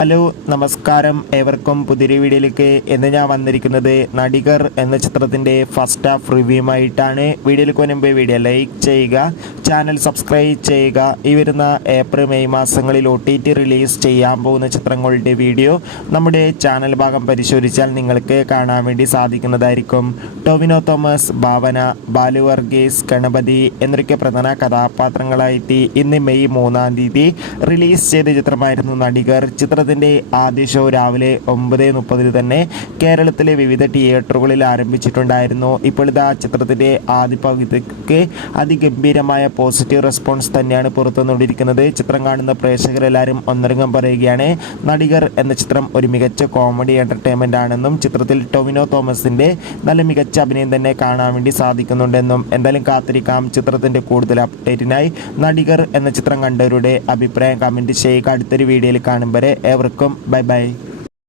Hello നമസ്കാരം, ഏവർക്കും പുതിയൊരു വീഡിയോയിലേക്ക് ഇന്ന് ഞാൻ വന്നിരിക്കുന്നത് നടികർ എന്ന ചിത്രത്തിൻ്റെ ഫസ്റ്റ് ഹാഫ് റിവ്യൂമായിട്ടാണ്. വീഡിയോയിലേക്ക് മുൻപ് വീഡിയോ ലൈക്ക് ചെയ്യുക, ചാനൽ സബ്സ്ക്രൈബ് ചെയ്യുക. ഈ വരുന്ന ഏപ്രിൽ മെയ് മാസങ്ങളിൽ OTT റിലീസ് ചെയ്യാൻ പോകുന്ന ചിത്രങ്ങളുടെ വീഡിയോ നമ്മുടെ ചാനൽ ഭാഗം പരിശോധിച്ചാൽ നിങ്ങൾക്ക് കാണാൻ വേണ്ടി സാധിക്കുന്നതായിരിക്കും. ടൊവിനോ തോമസ്, ഭാവന, ബാലു വർഗീസ്, ഗണപതി എന്നൊക്കെ പ്രധാന കഥാപാത്രങ്ങളായിട്ട് ഇന്ന് മെയ് 3-ാം തീയതി റിലീസ് ചെയ്ത ചിത്രമായിരുന്നു നടികർ. ചിത്രത്തിൻ്റെ ആദ്യ ഷോ രാവിലെ 9:30 തന്നെ കേരളത്തിലെ വിവിധ തിയേറ്ററുകളിൽ ആരംഭിച്ചിട്ടുണ്ടായിരുന്നു. ഇപ്പോഴിതാ ചിത്രത്തിൻ്റെ ആദ്യ പകുതിക്ക് അതിഗംഭീരമായ പോസിറ്റീവ് റെസ്പോൺസ് തന്നെയാണ് പുറത്തുവന്നുകൊണ്ടിരിക്കുന്നത്. ചിത്രം കാണുന്ന പ്രേക്ഷകരെല്ലാവരും ഒന്നടങ്കം പറയുകയാണ് നടികർ എന്ന ചിത്രം ഒരു മികച്ച കോമഡി എൻ്റർടൈൻമെൻ്റ് ആണെന്നും ചിത്രത്തിൽ ടൊവിനോ തോമസിൻ്റെ നല്ല മികച്ച അഭിനയം തന്നെ കാണാൻ വേണ്ടി സാധിക്കുന്നുണ്ടെന്നും. എന്തായാലും കാത്തിരിക്കാം ചിത്രത്തിൻ്റെ കൂടുതൽ അപ്ഡേറ്റിനായി. നടികർ എന്ന ചിത്രം കണ്ടവരുടെ അഭിപ്രായം കമൻറ്റ് ചെയ്യുക. അടുത്തൊരു വീഡിയോയിൽ കാണും വരെ ഏവർക്കും ബൈ ബൈ.